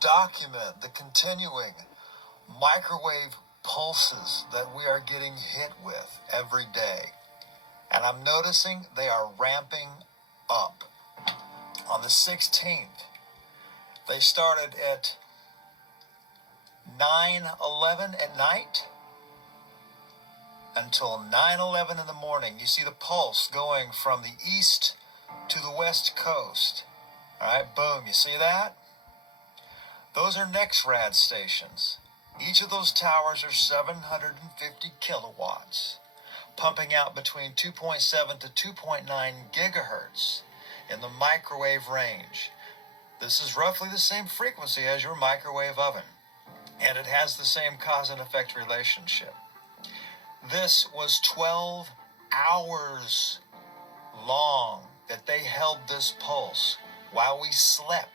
document the continuing microwave pulses that we are getting hit with every day. And I'm noticing they are ramping up. On the 16th, they started at 9:11 at night until 9:11 in the morning. You see the pulse going from the east to the west coast. All right, boom, you see that? Those are NexRad stations. Each of those towers are 750 kilowatts, pumping out between 2.7 to 2.9 gigahertz in the microwave range. This is roughly the same frequency as your microwave oven, and it has the same cause and effect relationship. This was 12 hours long that they held this pulse while we slept.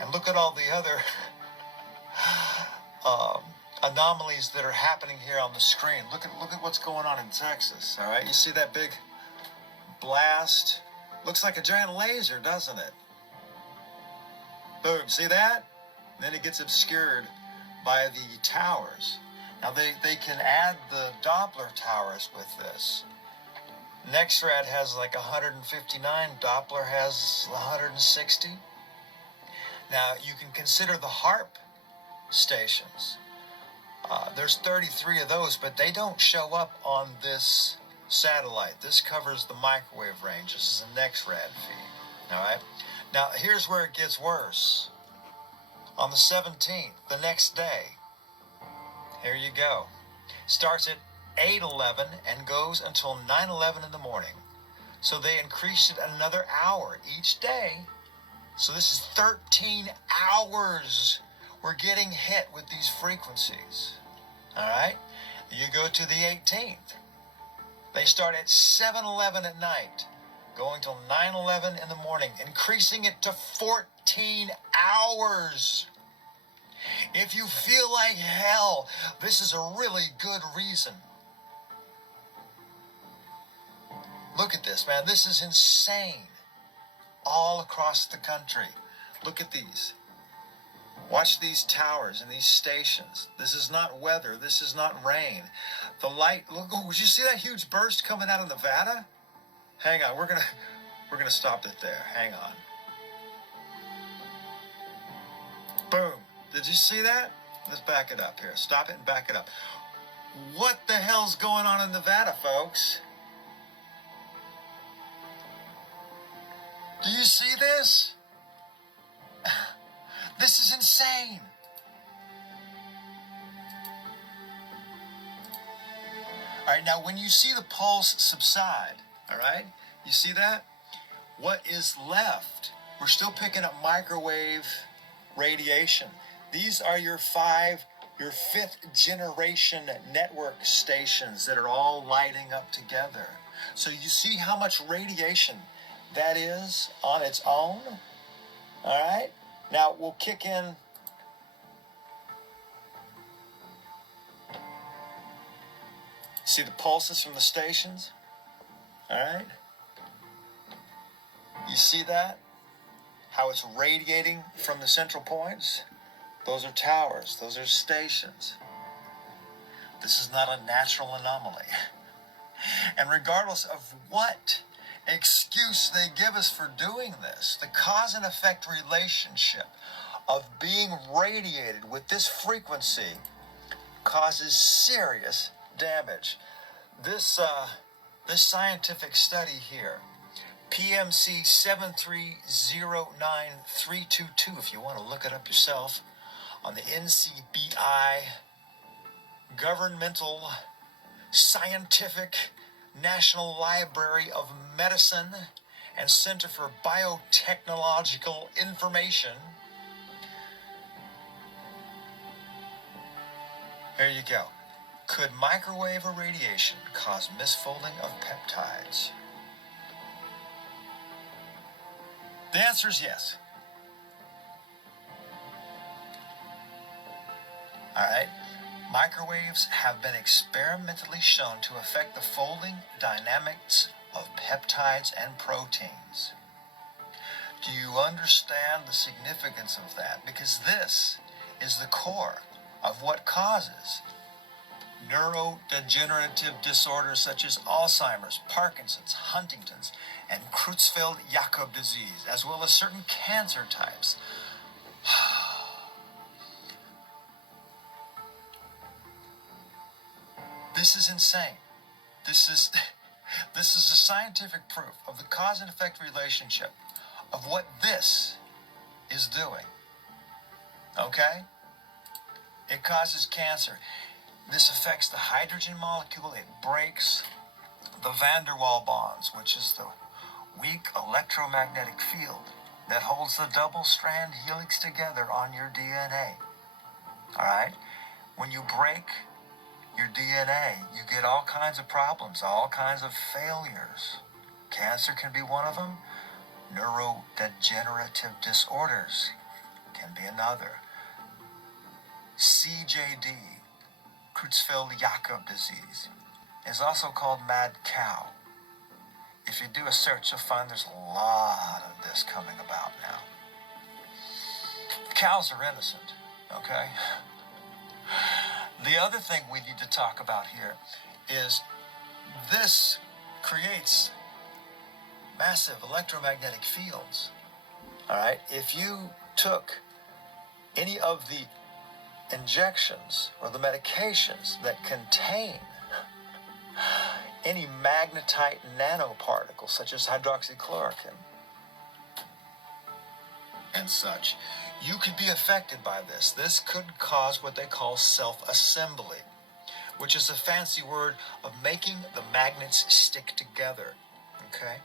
And look at all the other anomalies that are happening here on the screen. Look at what's going on in Texas. All right, you see that big blast? Looks like a giant laser, doesn't it? Boom, see that? And then it gets obscured by the towers. Now they can add the Doppler towers with this. NexRad has like 159, Doppler has 160. Now you can consider the HARP stations. There's 33 of those, but they don't show up on this satellite. This covers the microwave range. This is a NexRad feed. All right. Now here's where it gets worse. On the 17th, the next day, here you go. Starts at 8:11 and goes until 9:11 in the morning. So they increased it another hour each day. So this is 13 hours we're getting hit with these frequencies. All right? You go to the 18th. They start at 7:11 at night, going till 9:11 in the morning, increasing it to 14 hours. If you feel like hell, this is a really good reason. Look at this, man. This is insane. All across the country. Look at these. Watch these towers and these stations. This is not weather. This is not rain. The light, look, oh, did you see that huge burst coming out of Nevada? Hang on, we're gonna stop it there. Hang on. Boom. Did you see that? Let's back it up here. Stop it and back it up. What the hell's going on in Nevada, folks? Do you see this? This is insane. All right, now when you see the pulse subside, all right, you see that? What is left? We're still picking up microwave radiation. These are your fifth generation network stations that are all lighting up together. So you see how much radiation that is on its own? All right? Now we'll kick in. See the pulses from the stations? All right? You see that? How it's radiating from the central points? Those are towers. Those are stations. This is not a natural anomaly. And regardless of what excuse they give us for doing this, the cause and effect relationship of being radiated with this frequency causes serious damage. This scientific study here, PMC 7309322, if you want to look it up yourself, on the NCBI Governmental Scientific National Library of Medicine and Center for Biotechnological Information. Here you go. Could microwave irradiation cause misfolding of peptides? The answer is yes. All right. Microwaves have been experimentally shown to affect the folding dynamics of peptides and proteins. Do you understand the significance of that? Because this is the core of what causes neurodegenerative disorders such as Alzheimer's, Parkinson's, Huntington's, and Creutzfeldt-Jakob disease, as well as certain cancer types. This is insane. This is the scientific proof of the cause and effect relationship of what this is doing. Okay? It causes cancer. This affects the hydrogen molecule. It breaks the van der Waals bonds, which is the weak electromagnetic field that holds the double-strand helix together on your DNA. All right? When you break your DNA, you get all kinds of problems, all kinds of failures. Cancer can be one of them. Neurodegenerative disorders can be another. CJD, Creutzfeldt-Jakob disease, is also called mad cow. If you do a search, you'll find there's a lot of this coming about now. Cows are innocent, okay? The other thing we need to talk about here is this creates massive electromagnetic fields. All right? If you took any of the injections or the medications that contain any magnetite nanoparticles, such as hydroxychloroquine and such, you could be affected by this. This could cause what they call self-assembly, which is a fancy word of making the magnets stick together. Okay?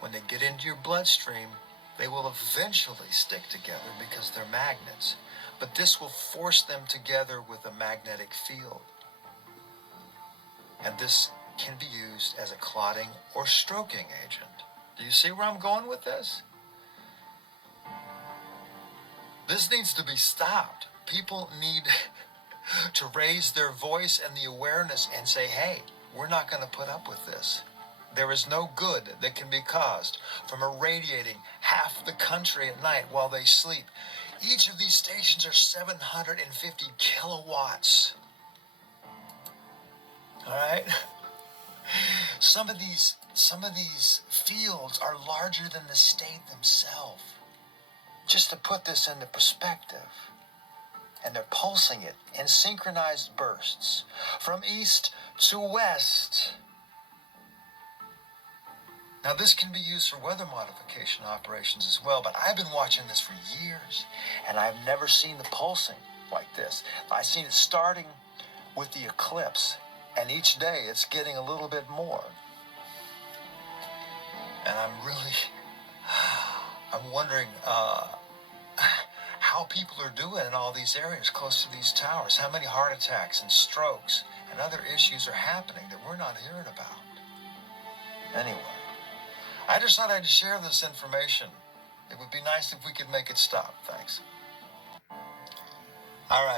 When they get into your bloodstream, they will eventually stick together because they're magnets. But this will force them together with a magnetic field. And this can be used as a clotting or stroking agent. Do you see where I'm going with this? This needs to be stopped. People need to raise their voice and the awareness and say, hey, we're not going to put up with this. There is no good that can be caused from irradiating half the country at night while they sleep. Each of these stations are 750 kilowatts. All right? Some of these fields are larger than the state themselves. Just to put this into perspective. And they're pulsing it in synchronized bursts from east to west. Now, this can be used for weather modification operations as well, but I've been watching this for years, and I've never seen the pulsing like this. I've seen it starting with the eclipse, and each day it's getting a little bit more. And I'm wondering how people are doing in all these areas close to these towers. How many heart attacks and strokes and other issues are happening that we're not hearing about. Anyway, I just thought I'd share this information. It would be nice if we could make it stop. Thanks. All right.